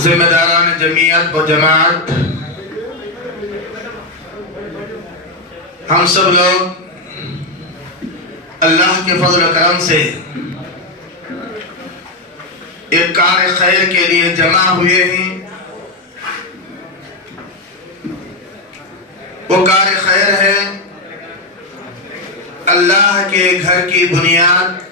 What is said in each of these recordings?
ذمہ داران جمعیت و جماعت، ہم سب لوگ اللہ کے فضل و کرم سے ایک کار خیر کے لیے جمع ہوئے ہیں۔ وہ کار خیر ہے اللہ کے گھر کی بنیاد،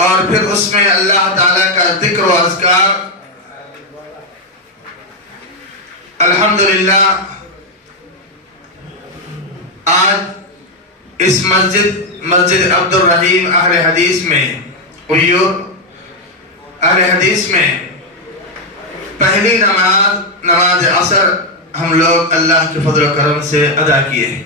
اور پھر اس میں اللہ تعالیٰ کا ذکر و اذکار۔ الحمدللہ آج اس مسجد عبد الرحیم اہل حدیث میں قیور اہل حدیث میں پہلی نماز عصر ہم لوگ اللہ کے فضل و کرم سے ادا کیے ہیں۔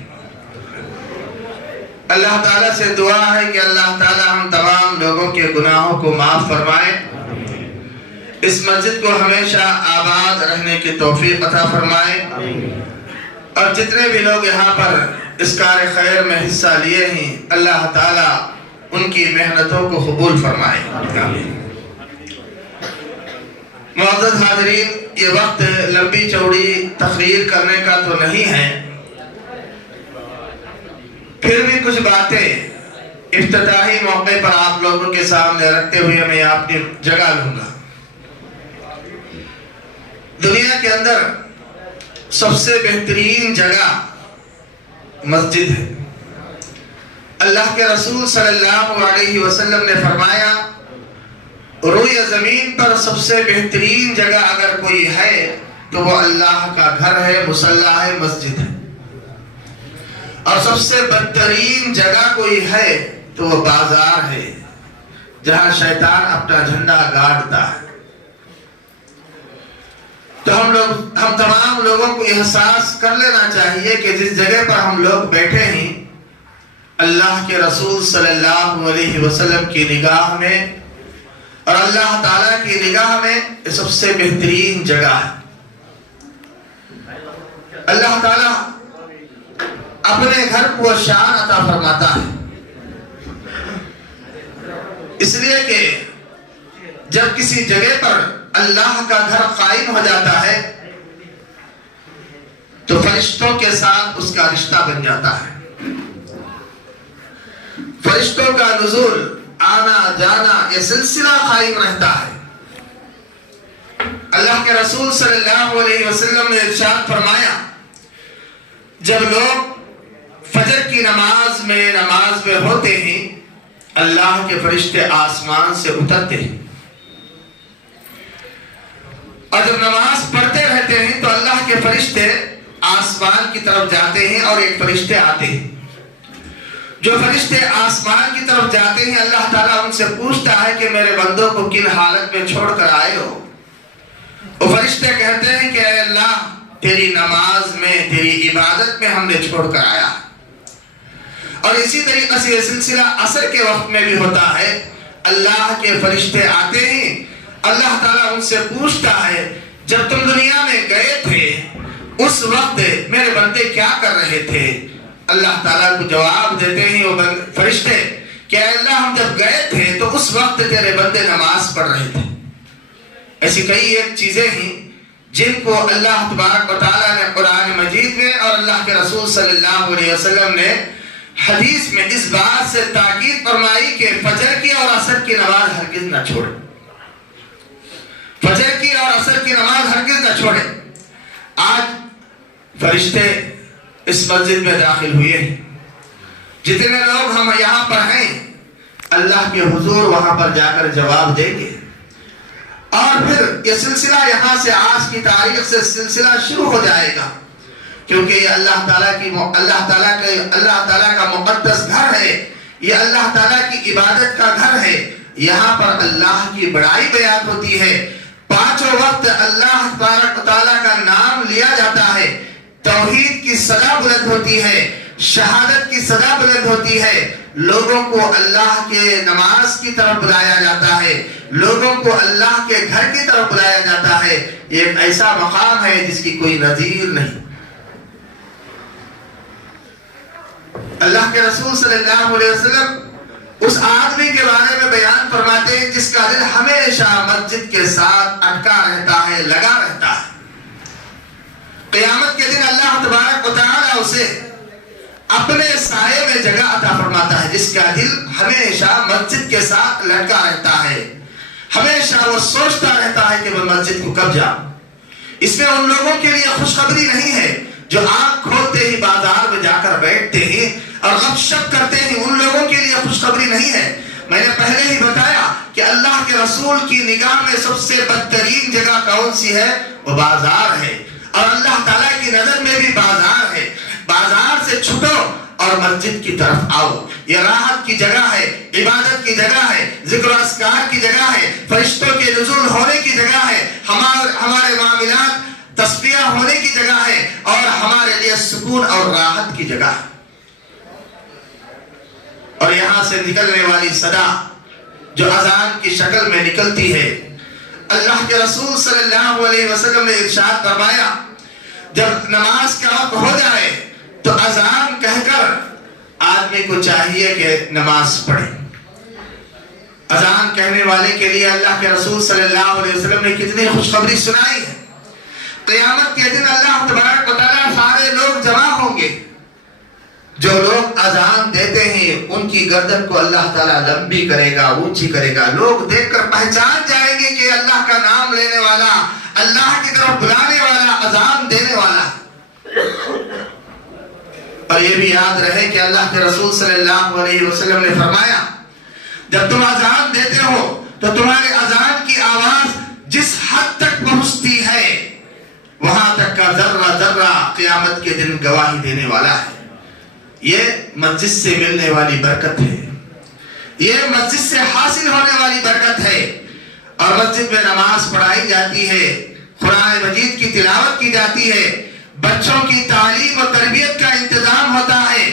اللہ تعالیٰ سے دعا ہے کہ اللہ تعالیٰ ہم تمام لوگوں کے گناہوں کو معاف فرمائے، اس مسجد کو ہمیشہ آباد رہنے کی توفیق عطا فرمائے، اور جتنے بھی لوگ یہاں پر اس کار خیر میں حصہ لیے ہیں اللہ تعالیٰ ان کی محنتوں کو قبول فرمائے۔ آمین۔ معزز حاضرین، یہ وقت لمبی چوڑی تقریر کرنے کا تو نہیں ہے، پھر بھی کچھ باتیں افتتاحی موقع پر آپ لوگوں کے سامنے رکھتے ہوئے میں اپنی جگہ لوں گا۔ دنیا کے اندر سب سے بہترین جگہ مسجد ہے۔ اللہ کے رسول صلی اللہ علیہ وسلم نے فرمایا، روئے زمین پر سب سے بہترین جگہ اگر کوئی ہے تو وہ اللہ کا گھر ہے، مصلی ہے، مسجد ہے، اور سب سے بدترین جگہ کوئی ہے تو وہ بازار ہے جہاں شیطان اپنا جھنڈا گاڑتا ہے۔ تو ہم تمام لوگوں کو احساس کر لینا چاہیے کہ جس جگہ پر ہم لوگ بیٹھے ہیں اللہ کے رسول صلی اللہ علیہ وسلم کی نگاہ میں اور اللہ تعالیٰ کی نگاہ میں یہ سب سے بہترین جگہ ہے۔ اللہ تعالیٰ اپنے گھر کو شان عطا فرماتا ہے، اس لیے کہ جب کسی جگہ پر اللہ کا گھر قائم ہو جاتا ہے تو فرشتوں کے ساتھ اس کا رشتہ بن جاتا ہے۔ فرشتوں کا نزول، آنا جانا، یہ سلسلہ قائم رہتا ہے۔ اللہ کے رسول صلی اللہ علیہ وسلم نے ارشاد فرمایا، جب لوگ فجر کی نماز میں ہوتے ہیں اللہ کے فرشتے آسمان سے اترتے ہیں، اور جب نماز پڑھتے رہتے ہیں تو اللہ کے فرشتے آسمان کی طرف جاتے ہیں اور ایک فرشتے آتے ہیں۔ جو فرشتے آسمان کی طرف جاتے ہیں اللہ تعالیٰ ان سے پوچھتا ہے کہ میرے بندوں کو کن حالت میں چھوڑ کر آئے ہو؟ وہ فرشتے کہتے ہیں کہ اے اللہ، تیری نماز میں، تیری عبادت میں ہم نے چھوڑ کر آیا۔ اور اسی طریقے سے یہ سلسلہ عصر کے وقت میں بھی ہوتا ہے، اللہ کے فرشتے آتے ہیں، اللہ تعالیٰ ان سے پوچھتا ہے جب تم دنیا میں گئے تھے اس وقت میرے بندے کیا کر رہے تھے؟ اللہ تعالیٰ کو جواب دیتے ہیں وہ فرشتے کہ اے اللہ، ہم جب گئے تھے تو اس وقت تیرے بندے نماز پڑھ رہے تھے۔ ایسی کئی ایک چیزیں ہیں جن کو اللہ تبارک و تعالیٰ نے قرآن مجید میں اور اللہ کے رسول صلی اللہ علیہ وسلم نے حدیث میں اس بات سے تاکید فرمائی کہ فجر کی اور عصر کی نماز ہرگز نہ چھوڑے، فجر کی اور عصر کی نماز ہرگز نہ چھوڑے۔ آج فرشتے اس مسجد میں داخل ہوئے ہیں، جتنے لوگ ہم یہاں پر ہیں اللہ کے حضور وہاں پر جا کر جواب دیں گے، اور پھر یہ سلسلہ یہاں سے آج کی تاریخ سے سلسلہ شروع ہو جائے گا، کیونکہ یہ اللہ تعالیٰ کا مقدس گھر ہے، یہ اللہ تعالیٰ کی عبادت کا گھر ہے، یہاں پر اللہ کی بڑائی بیان ہوتی ہے، پانچوں وقت اللہ تبارک و تعالیٰ کا نام لیا جاتا ہے، توحید کی صدا بلند ہوتی ہے، شہادت کی صدا بلند ہوتی ہے، لوگوں کو اللہ کے نماز کی طرف بلایا جاتا ہے، لوگوں کو اللہ کے گھر کی طرف بلایا جاتا ہے۔ یہ ایک ایسا مقام ہے جس کی کوئی نظیر نہیں۔ اللہ کے رسول صلی اللہ علیہ وسلم اس آدمی کے بارے میں بیان فرماتے ہیں جس کا دل ہمیشہ مسجد کے ساتھ اٹکا رہتا ہے، لگا رہتا ہے، قیامت کے دن اللہ تبارک و تعالی اسے اپنے سائے میں جگہ عطا فرماتا ہے۔ جس کا دل ہمیشہ مسجد کے ساتھ لٹکا رہتا ہے، ہمیشہ وہ سوچتا رہتا ہے کہ میں مسجد کو کب جاؤں۔ اس میں ان لوگوں کے لیے خوشخبری نہیں ہے جو آنکھ کھولتے ہی بازار میں جا کر بیٹھتے ہیں اور غپ شپ کرتے ہیں، ان لوگوں کے لیے خوشخبری نہیں ہے۔ میں نے پہلے ہی بتایا کہ اللہ کے رسول کی نگاہ میں سب سے بدترین جگہ کون سی ہے؟ وہ بازار ہے، اور اللہ تعالیٰ کی نظر میں بھی بازار ہے۔ بازار سے چھٹو اور مسجد کی طرف آؤ، یہ راحت کی جگہ ہے، عبادت کی جگہ ہے، ذکر و اذکار کی جگہ ہے، فرشتوں کے نزول ہونے کی جگہ ہے، ہمارے معاملات تصفیہ ہونے کی جگہ ہے، اور ہمارے لیے سکون اور راحت کی جگہ ہے۔ اور یہاں سے نکلنے والی صدا جو اذان کی شکل میں نکلتی ہے، اللہ کے رسول صلی اللہ علیہ وسلم نے ارشاد فرمایا جب نماز کا وقت ہو جائے تو اذان کہہ کر آدمی کو چاہیے کہ نماز پڑھے۔ اذان کہنے والے کے لیے اللہ کے رسول صلی اللہ علیہ وسلم نے کتنی خوشخبری سنائی ہے۔ قیامت کے دن اللہ تبارک و تعالیٰ سارے لوگ جمع ہوں گے، جو لوگ اذان دیتے ہیں ان کی گردن کو اللہ تعالیٰ لمبی کرے گا، اونچی کرے گا، لوگ دیکھ کر پہچان جائیں گے کہ اللہ کا نام لینے والا، اللہ کی طرف بلانے والا، اذان دینے والا۔ اور یہ بھی یاد رہے کہ اللہ کے رسول صلی اللہ علیہ وسلم نے فرمایا جب تم اذان دیتے ہو تو تمہارے اذان کی آواز جس حد تک پہنچتی ہے وہاں تک کا ذرہ ذرہ قیامت کے دن گواہی دینے والا ہے۔ یہ مسجد سے ملنے والی برکت ہے، یہ مسجد سے حاصل ہونے والی برکت ہے۔ اور مسجد میں نماز پڑھائی جاتی ہے، قرآن مجید کی تلاوت کی جاتی ہے، بچوں کی تعلیم و تربیت کا انتظام ہوتا ہے،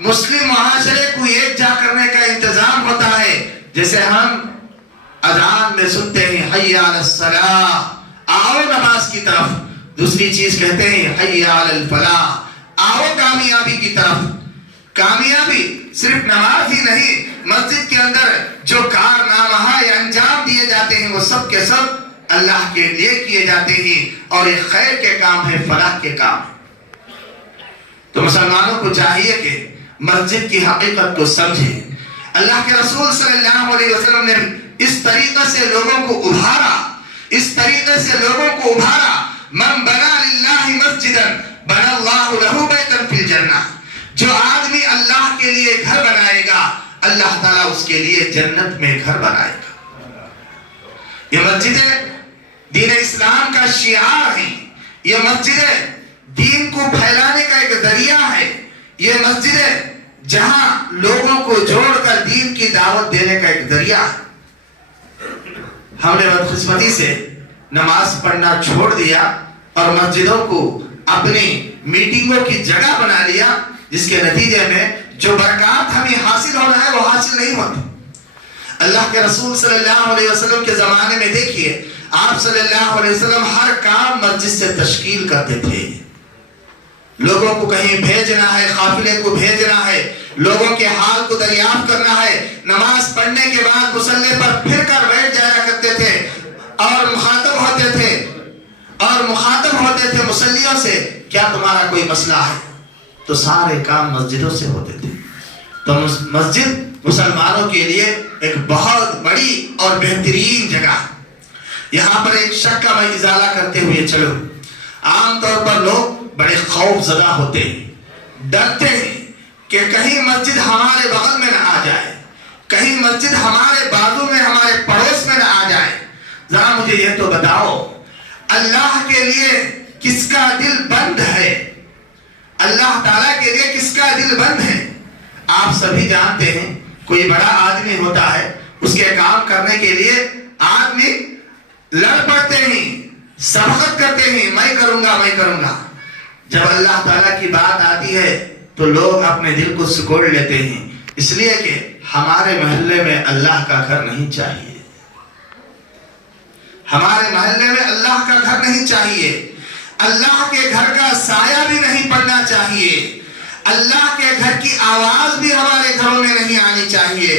مسلم معاشرے کو ایک جا کرنے کا انتظام ہوتا ہے۔ جیسے ہم اذان میں سنتے ہیں حی علی الصلاۃ، آؤ نماز کی طرف، دوسری چیز کہتے ہیں حی علی الفلاح، آؤ کامیابی کی طرف۔ کامیابی صرف نماز ہی نہیں، مسجد کے اندر جو کارنامہ یا انجام دیے جاتے ہیں وہ سب کے سب اللہ کے لیے کیے جاتے ہیں، اور یہ خیر کے کام ہے، فلاح کے کام ہے۔ تو مسلمانوں کو چاہیے کہ مسجد کی حقیقت کو سمجھیں۔ اللہ کے رسول صلی اللہ علیہ وسلم نے اس طریقے سے لوگوں کو ابھارا، اس طریقے سے لوگوں کو ابھارا، من بنا للہ مسجدا بنا اللہ لہ بیتا فی الجنہ، جو آدمی اللہ کے لیے گھر بنائے گا اللہ تعالیٰ اس کے لیے جنت میں گھر بنائے گا۔ یہ مسجدیں دین اسلام کا شعار ہیں، یہ مسجدیں دین کو پھیلانے کا ایک ذریعہ ہے، یہ مسجدیں جہاں لوگوں کو جوڑ کر دین کی دعوت دینے کا ایک ذریعہ ہے۔ ہم نے بدقسمتی سے نماز پڑھنا چھوڑ دیا اور مسجدوں کو اپنی میٹنگوں کی جگہ بنا لیا، جس کے نتیجے میں جو برکات ہمیں حاصل ہونا ہے وہ حاصل نہیں ہوتی۔ اللہ کے رسول صلی اللہ علیہ وسلم کے زمانے میں دیکھیے، آپ صلی اللہ علیہ وسلم ہر کام مسجد سے تشکیل کرتے تھے۔ لوگوں کو کہیں بھیجنا ہے، قافلے کو بھیجنا ہے، لوگوں کے حال کو دریافت کرنا ہے، نماز پڑھنے کے بعد مصلی پر پھر کر بیٹھ جایا کرتے تھے اور مخاطب ہوتے تھے مصلیوں سے، کیا تمہارا کوئی مسئلہ ہے؟ تو سارے کام مسجدوں سے ہوتے تھے۔ تو مسجد مسلمانوں کے لیے ایک بہت بڑی اور بہترین جگہ۔ یہاں پر ایک شک کا میں ازالہ کرتے ہوئے چلو، عام طور پر لوگ بڑے خوف زدہ ہوتے ہیں، ڈرتے ہیں کہ کہیں مسجد ہمارے بغل میں نہ آ جائے، کہیں مسجد ہمارے بازو میں، ہمارے پڑوس میں نہ آ جائے۔ ذرا مجھے یہ تو بتاؤ، اللہ کے لیے کس کا دل بند ہے؟ اللہ تعالیٰ کے لیے کس کا دل بند ہے؟ آپ سبھی جانتے ہیں، کوئی بڑا آدمی ہوتا ہے، اس کے کام کرنے کے لیے آدمی لڑ پڑتے ہیں، سبقت کرتے ہیں، میں کروں گا۔ جب اللہ تعالیٰ کی بات آتی ہے تو لوگ اپنے دل کو سکوڑ لیتے ہیں، اس لیے کہ ہمارے محلے میں اللہ کا گھر نہیں چاہیے، ہمارے محلے میں اللہ کا گھر نہیں چاہیے، اللہ کے گھر کا سایہ بھی نہیں پڑنا چاہیے، اللہ کے گھر کی آواز بھی ہمارے گھروں میں نہیں آنی چاہیے۔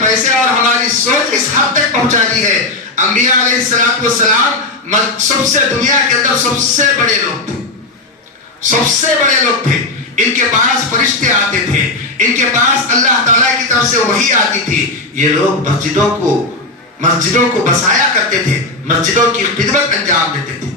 پیسے اور ہماری سوچ اس حد تک پہنچا دی ہے. انبیاء علیہ السلام سب سے دنیا کے اندر سب سے بڑے لوگ تھے, سب سے بڑے لوگ تھے. ان کے پاس فرشتے آتے تھے, ان کے پاس اللہ تعالیٰ کی طرف سے وحی آتی تھی. یہ لوگ مسجدوں کو بسایا کرتے تھے, مسجدوں کی خدمت انجام دیتے تھے.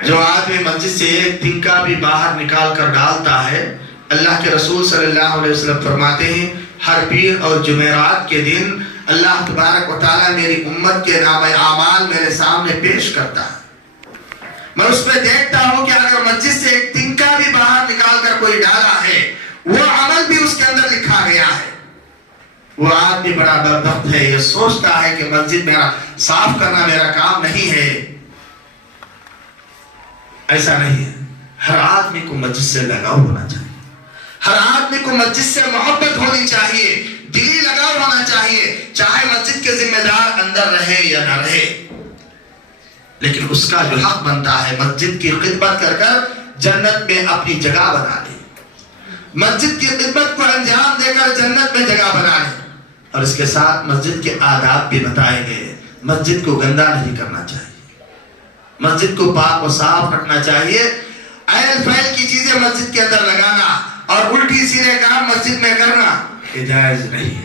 جو آدمی مسجد سے ایک تنکا بھی باہر نکال کر ڈالتا ہے, اللہ کے رسول صلی اللہ علیہ وسلم فرماتے ہیں ہر پیر اور جمعرات کے دن اللہ تبارک و تعالیٰ میری امت کے نامہ اعمال میرے سامنے پیش کرتا ہے. میں اس میں دیکھتا ہوں کہ اگر مسجد سے ایک تنکا بھی باہر نکال کر کوئی ڈالا ہے, وہ عمل بھی اس کے اندر لکھا گیا ہے. وہ آدمی بڑا بدبخت ہے, یہ سوچتا ہے کہ مسجد میرا صاف کرنا میرا کام نہیں ہے. ایسا نہیں ہے. ہر آدمی کو مسجد سے لگاؤ ہونا چاہیے, ہر آدمی کو مسجد سے محبت ہونی چاہیے, دلی لگاؤ ہونا چاہیے, چاہے مسجد کے ذمہ دار اندر رہے یا نہ رہے. لیکن اس کا جو حق بنتا ہے مسجد کی خدمت کر کر جنت میں اپنی جگہ بنا لے, مسجد کی خدمت کو انجام دے کر جنت میں جگہ بنا لے. اور اس کے ساتھ مسجد کے آداب بھی بتائے گئے. مسجد کو گندا نہیں کرنا چاہیے, مسجد کو پاک و صاف رکھنا چاہیے. ایل فیل کی چیزیں مسجد کے اندر لگانا اور الٹی سیدھے کام مسجد میں کرنا یہ جائز نہیں ہے.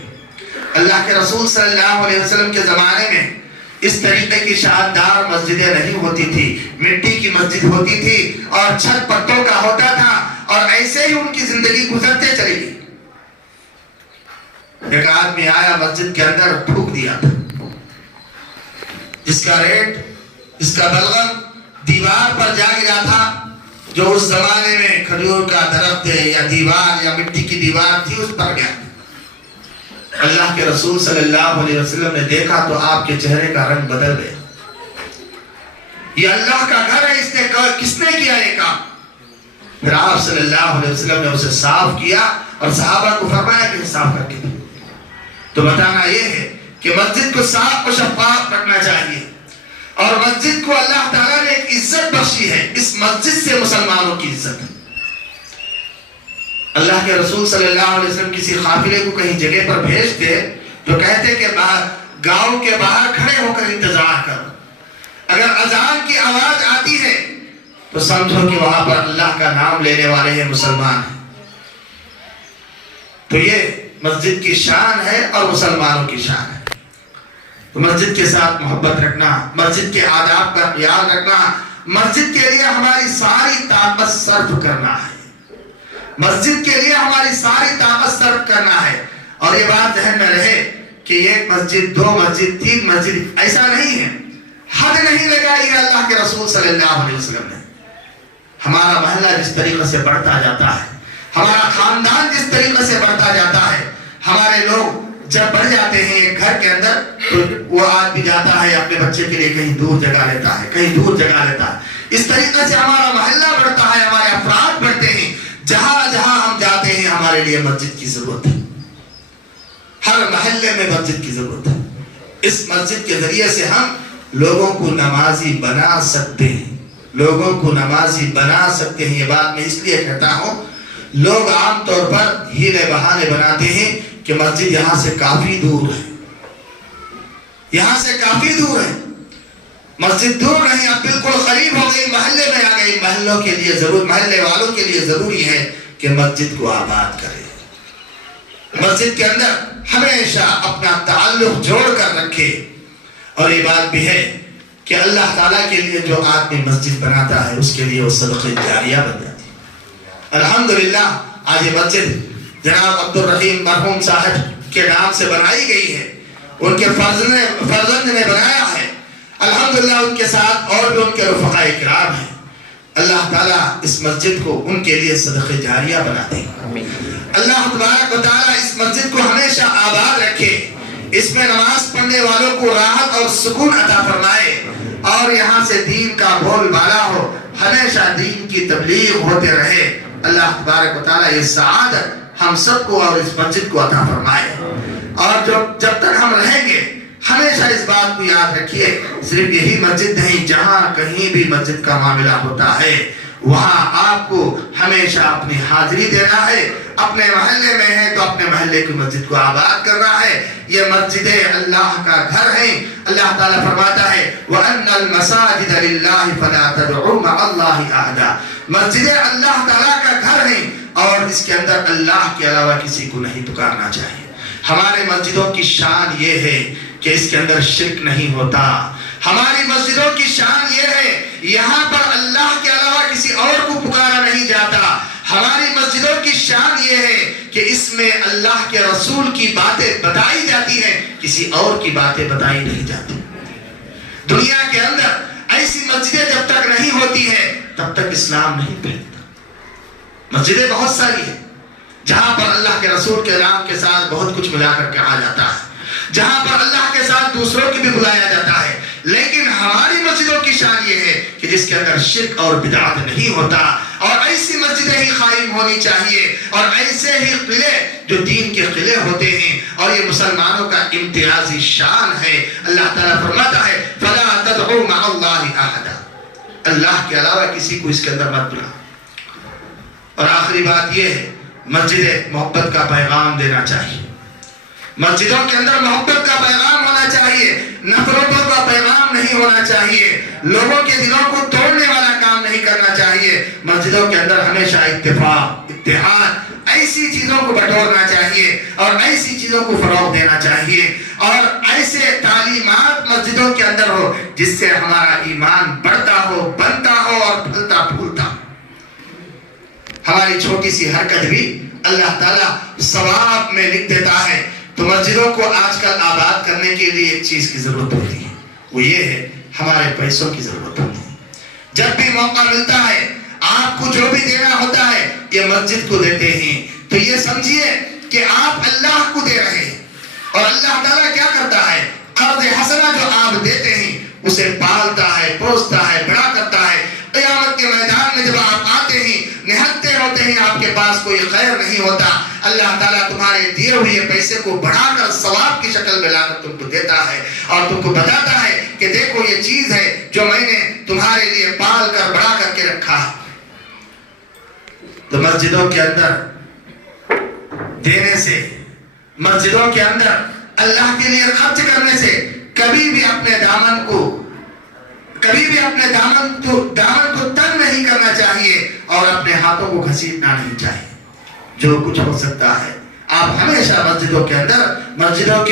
اللہ کے رسول صلی اللہ علیہ وسلم کے زمانے میں اس طریقے کی شاندار مسجدیں نہیں ہوتی تھی. مٹی کی مسجد ہوتی تھی اور چھت پتوں کا ہوتا تھا, اور ایسے ہی ان کی زندگی گزرتے چلی گئی. ایک آدمی آیا مسجد کے اندر تھوک دیا تھا, جس کا ریٹ, جس کا بلغم دیوار پر جا گرا تھا. جو اس زمانے میں کھجور کا درخت یا دیوار یا مٹی کی دیوار تھی اس پر گیا. اللہ کے رسول صلی اللہ علیہ وسلم نے دیکھا تو آپ کے چہرے کا رنگ بدل گیا. یہ اللہ کا گھر ہے, اس نے کس نے کیا یہ کام؟ پھر آپ صلی اللہ علیہ وسلم نے اسے صاف کیا اور صحابہ کو فرمایا کہ صاف کر کے دیں. تو بتانا یہ ہے کہ مسجد کو صاف و شفاف رکھنا چاہیے, اور مسجد کو اللہ تعالیٰ نے ایک عزت بخشی ہے. اس مسجد سے مسلمانوں کی عزت ہے. اللہ کے رسول صلی اللہ علیہ وسلم کسی قافلے کو کہیں جگہ پر بھیجتے تو کہتے کہ گاؤں کے باہر کھڑے ہو کر انتظار کرو, اگر اذان کی آواز آتی ہے تو سمجھو کہ وہاں پر اللہ کا نام لینے والے ہیں, مسلمان ہیں. تو یہ مسجد کی شان ہے اور مسلمانوں کی شان ہے. تو مسجد کے ساتھ محبت رکھنا, مسجد کے آداب کا خیال رکھنا, مسجد کے لیے ہماری ساری طاقت صرف کرنا ہے, مسجد کے لیے ہماری ساری طاقت صرف کرنا ہے. اور یہ بات ذہن میں رہے کہ ایک مسجد, دو مسجد, تین مسجد ایسا نہیں ہے. حد نہیں لگائی ہے اللہ کے رسول صلی اللہ علیہ وسلم نے. ہمارا محلہ جس طریقے سے بڑھتا جاتا ہے, ہمارا خاندان جس طریقے سے بڑھتا جاتا ہے, ہمارے لوگ جب بڑھ جاتے ہیں ایک گھر کے اندر تو وہ آدمی جاتا ہے اپنے بچے کے لیے کہیں دور جگہ لیتا ہے, کہیں دور جگہ لیتا ہے. اس طریقے سے ہمارا محلہ بڑھتا ہے, ہمارے افراد بڑھتے ہیں. جہاں جہاں ہم جاتے ہیں ہمارے لیے مسجد کی ضرورت ہے, ہر محلے میں مسجد کی ضرورت ہے. اس مسجد کے ذریعے سے ہم لوگوں کو نمازی بنا سکتے ہیں, لوگوں کو نمازی بنا سکتے ہیں. یہ بات میں اس لیے کہتا ہوں, لوگ عام طور پر ہیلے بہانے بناتے ہیں کہ مسجد یہاں سے کافی دور ہے, یہاں سے کافی دور ہے. مسجد دور نہیں, اب بالکل قریب ہو گئی, محلے میں آ گئی. محلوں کے لیے ضرور, محلے والوں کے لیے ضروری ہے کہ مسجد کو آباد کرے, مسجد کے اندر ہمیشہ اپنا تعلق جوڑ کر رکھے. اور یہ بات بھی ہے کہ اللہ تعالیٰ کے لیے جو آدمی مسجد بناتا ہے اس کے لیے وہ صدقہ جاریہ بن جاتی ہے. الحمدللہ آج یہ مسجد جناب عبد الرحیم مرحوم صاحب کے نام سے بنائی گئی ہے, ان کے فرزند نے بنایا ہے. الحمدللہ ان کے ساتھ اور بھی ان کے رفقاء کرام ہیں. اللہ تعالیٰ اس مسجد کو ان کے لیے صدقہ جاریہ بنا دے. اللہ تبارک و تعالیٰ اس مسجد کو ہمیشہ آباد رکھے, اس میں نماز پڑھنے والوں کو راحت اور سکون عطا فرمائے, اور یہاں سے دین کا بول بالا ہو, ہمیشہ دین کی تبلیغ ہوتے رہے. اللہ تبارک و تعالیٰ یہ سعادت ہم سب کو اور اس مسجد کو عطا فرمائے. اور جب تک ہم رہیں گے ہمیشہ اس بات کو یاد رکھیے, صرف یہی مسجد نہیں, جہاں کہیں بھی مسجد کا معاملہ ہوتا ہے وہاں آپ کو ہمیشہ اپنی حاضری دینا ہے. اپنے محلے میں ہے تو اپنے محلے کی مسجد کو آباد کرنا ہے. یہ مسجدیں اللہ کا گھر ہیں. اللہ تعالیٰ فرماتا ہے وَأَنَّ الْمَسَاجِدَ لِلَّهِ فَلَا تَدْعُوا مَعَ اللَّهِ أَحَدًا. مسجدیں اللہ تعالیٰ کا گھر ہیں اور اس کے اندر اللہ کے علاوہ کسی کو نہیں پکارنا چاہیے. ہمارے مسجدوں کی شان یہ ہے کہ اس کے اندر شرک نہیں ہوتا. ہماری مسجدوں کی شان یہ ہے یہاں پر اللہ کے علاوہ کسی اور کو پکارا نہیں جاتا. ہماری مسجدوں کی شان یہ ہے کہ اس میں اللہ کے رسول کی باتیں بتائی جاتی ہیں, کسی اور کی باتیں بتائی نہیں جاتی. دنیا کے اندر ایسی مسجدیں جب تک نہیں ہوتی ہیں تب تک اسلام نہیں پھیلتا. مسجدیں بہت ساری ہیں جہاں پر اللہ کے رسول کے نام کے ساتھ بہت کچھ ملا کر کے آ جاتا ہے, جہاں پر اللہ کے ساتھ دوسروں کی بھی بلایا جاتا ہے. لیکن ہماری مسجدوں کی شان یہ ہے کہ جس کے اندر شرک اور بدعت نہیں ہوتا, اور ایسی مسجدیں ہی قائم ہونی چاہیے, اور ایسے ہی قلعے جو دین کے قلعے ہوتے ہیں, اور یہ مسلمانوں کا امتیازی شان ہے. اللہ تعالیٰ فرماتا ہے فَلَا تَدْعُوا مَعَ اللَّهِ أَحَدًا. اللہ کے علاوہ کسی کو اس کے اندر مت بلا. اور آخری بات یہ ہے مسجد محبت کا پیغام دینا چاہیے. مسجدوں کے اندر محبت کا پیغام ہونا چاہیے, نفرتوں کا پیغام نہیں ہونا چاہیے, لوگوں کے دلوں کو توڑنے والا کام نہیں کرنا چاہیے. مسجدوں کے اندر ہمیشہ اتفاق, اتحاد, ایسی چیزوں کو بٹورنا چاہیے اور ایسی چیزوں کو فروغ دینا چاہیے, اور ایسے تعلیمات مسجدوں کے اندر ہو جس سے ہمارا ایمان بڑھتا ہو, بنتا ہو اور پھلتا پھولتا. ہماری چھوٹی سی حرکت بھی اللہ تعالیٰ ثواب میں لکھ دیتا ہے. تو مسجدوں کو آج کل آباد کرنے کے لیے ایک چیز کی ضرورت ہوتی ہے, وہ یہ ہے ہمارے پیسوں کی ضرورت ہوتی ہے. جب بھی موقع ملتا ہے آپ کو جو بھی دینا ہوتا ہے یہ مسجد کو دیتے ہیں, تو یہ سمجھیے کہ آپ اللہ کو دے رہے ہیں. اور اللہ تعالیٰ کیا کرتا ہے, قرض حسنہ جو آپ دیتے ہیں اسے پالتا ہے, پوستا ہے, بڑا کرتا ہے. قیامت کے میدان میں جب آپ آتے ہیں نہتے ہوتے ہیں آپ کے پاس کوئی خیر نہیں ہوتا, اللہ تعالیٰ تمہارے دیے ہوئے پیسے کو بڑھا کر ثواب کی شکل میں لا کر تم کو دیتا ہے, اور تم کو بتاتا ہے کہ دیکھو یہ چیز ہے جو میں نے تمہارے لیے پال کر بڑھا کر کے رکھا ہے. تو مسجدوں کے اندر دینے سے, مسجدوں کے اندر اللہ کے لیے خرچ کرنے سے کبھی بھی اپنے دامن کو تنگ نہیں کرنا چاہیے اور اپنے ہاتھوں کو گھسیٹنا نہیں چاہیے. جو کچھ ہو سکتا ہے آپ ہمیشہ مسجدوں کے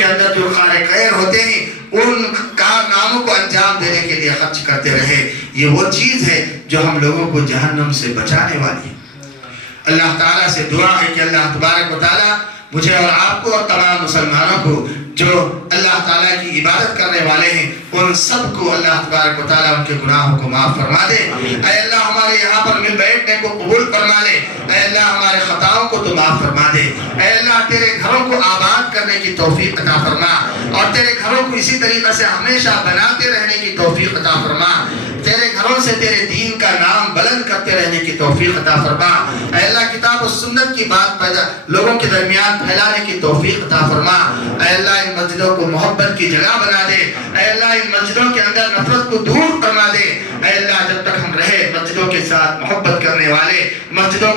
اندر جو خیر خیر ہوتے ہیں ان کارناموں کو انجام دینے کے لیے خرچ کرتے رہے. یہ وہ چیز ہے جو ہم لوگوں کو جہنم سے بچانے والی ہے. اللہ تعالیٰ سے دعا ہے کہ اللہ تبارک و تعالیٰ مجھے اور آپ کو اور تمام مسلمانوں کو جو اللہ تعالیٰ کی عبادت کرنے والے ہیں ان سب کو اللہ تبارک و تعالیٰ ان کے گناہوں کو معاف فرما دے. اے اللہ ہمارے یہاں پر مل بیٹھنے کو قبول فرما لے. اے اللہ ہمارے خطاؤں کو تو معاف فرما دے. اے اللہ تیرے گھروں کو آباد کرنے کی توفیق عطا فرما, اور تیرے گھروں کو اسی طریقے سے ہمیشہ بناتے رہنے کی توفیق عطا فرما. تیرے گھروں سے تیرے دین کا نام بلند کرتے رہنے کی توفیق عطا فرما. اے اللہ کتاب و سنت کی بات پیدا لوگوں کے درمیان پھیلانے کی توفیق عطا فرما. اے اللہ ان مسجدوں کو محبت کی جگہ بنا دے. اے اللہ ان مسجدوں کے اندر نفرت کو دور فرما دے. اے اللہ جب تک ہم رہے مسجدوں کے ساتھ محبت کرنے والے, مسجدوں